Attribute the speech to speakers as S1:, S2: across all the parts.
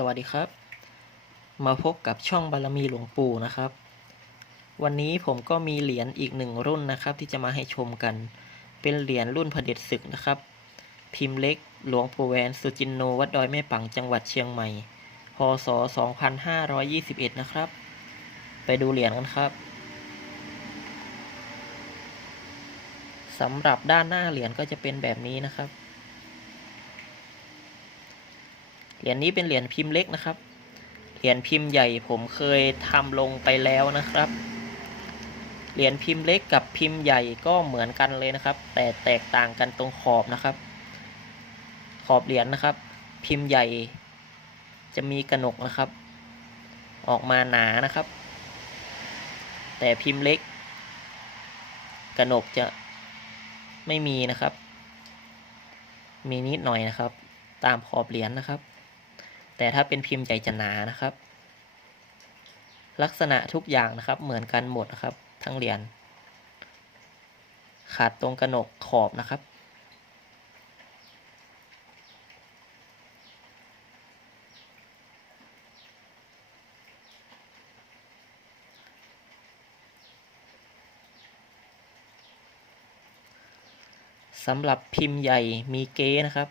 S1: สวัสดีครับ มาพบกับช่องบารมีหลวงปู่นะครับ วันนี้ผมก็มีเหรียญอีกหนึ่งรุ่นนะครับ ที่จะมาให้ชมกัน เป็นเหรียญรุ่นพเผด็จศึกนะครับ พิมพ์เล็กหลวงปู่แหวนสุจินโนวัดดอยแม่ปังจังหวัดเชียงใหม่ พศ 2521 นะครับ ไปดูเหรียญกันครับสำหรับด้านหน้าเหรียญก็จะเป็นแบบนี้นะครับ เหรียญนี้เป็นเหรียญพิมพ์เล็กนะครับ เหรียญพิมพ์ใหญ่ผมเคยทำลงไปแล้วนะครับ เหรียญพิมพ์เล็กกับพิมพ์ใหญ่ก็เหมือนกันเลยนะครับ แต่แตกต่างกันตรงขอบนะครับ ขอบเหรียญนะครับ พิมพ์ใหญ่ จะมีกระหนกนะครับ ออกมาหนานะครับ แต่พิมพ์เล็ก กระหนกจะไม่มีนะครับ มีนิดหน่อยนะครับ ตามขอบเหรียญนะครับ แต่ถ้าเป็นพิมพ์ใหญ่จะหนานะครับ ลักษณะทุกอย่างนะครับเหมือนกันหมดนะครับ ทั้งเหรียญขาดตรงกระหนกขอบนะครับ สำหรับพิมพ์ใหญ่มีเก๊นะครับ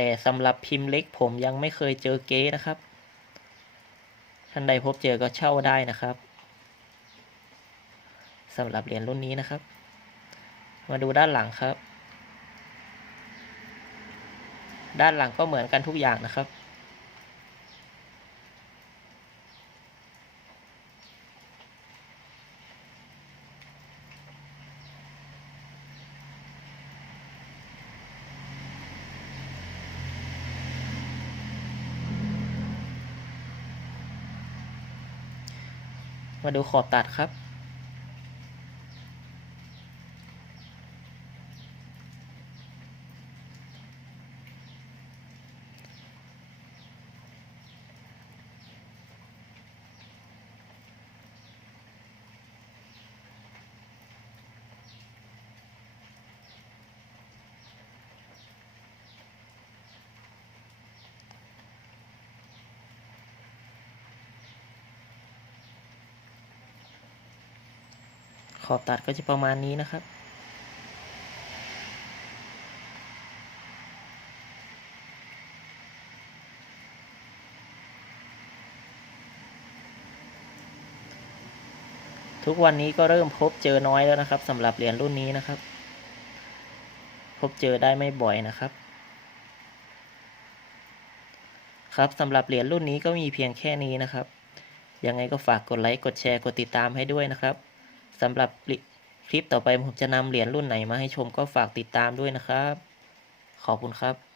S1: แต่สำหรับพิมพ์เล็กผมยังไม่เคยเจอเก๊นะครับ ท่านใดพบเจอก็เช่าได้นะครับสำหรับเหรียญรุ่นนี้นะครับ มาดูด้านหลังครับ ด้านหลังก็เหมือนกันทุกอย่างนะครับ มาดูขอบตัดครับ อบตัดก็จะประมาณนี้นะครับ ทุกวันนี้ก็เริ่มพบเจอน้อยแล้วนะครับสำหรับเหรียญรุ่นนี้นะครับ พบเจอได้ไม่บ่อยนะครับครับสำหรับเหรียญรุ่นนี้ก็มีเพียงแค่นี้นะครับ ยังไงก็ฝากกดไลค์ กดแชร์ กดติดตามให้ด้วยนะครับ สำหรับคลิปต่อไปผมจะนำเหรียญรุ่นไหนมาให้ชมก็ฝากติดตามด้วยนะครับ ขอบคุณครับ